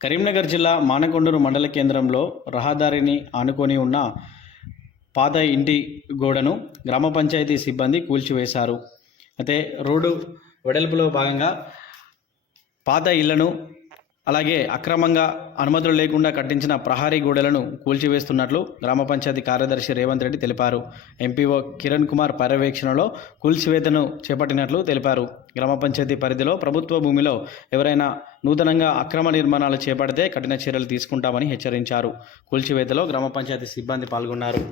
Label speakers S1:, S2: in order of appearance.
S1: కరీంనగర్ జిల్లా మానకొండూరు మండల కేంద్రంలో రహదారిని ఆనుకొని ఉన్న పాత ఇంటి గోడను గ్రామ పంచాయతీ సిబ్బంది కూల్చివేశారు. అయితే రోడ్డు వెడల్పులో భాగంగా పాత ఇళ్ళను అలాగే అక్రమంగా అనుమతులు లేకుండా కట్టించిన ప్రహారీ గోడలను కూల్చివేస్తున్నట్లు గ్రామ పంచాయతీ కార్యదర్శి రేవంత్ రెడ్డి తెలిపారు. ఎంపీఓ కిరణ్ కుమార్ పర్యవేక్షణలో కూల్చివేతను చేపట్టినట్లు తెలిపారు. గ్రామ పంచాయతీ పరిధిలో ప్రభుత్వ భూమిలో ఎవరైనా నూతనంగా అక్రమ నిర్మాణాలు చేపడితే కఠిన చర్యలు తీసుకుంటామని హెచ్చరించారు. కూల్చివేతలో గ్రామ పంచాయతీ సిబ్బంది పాల్గొన్నారు.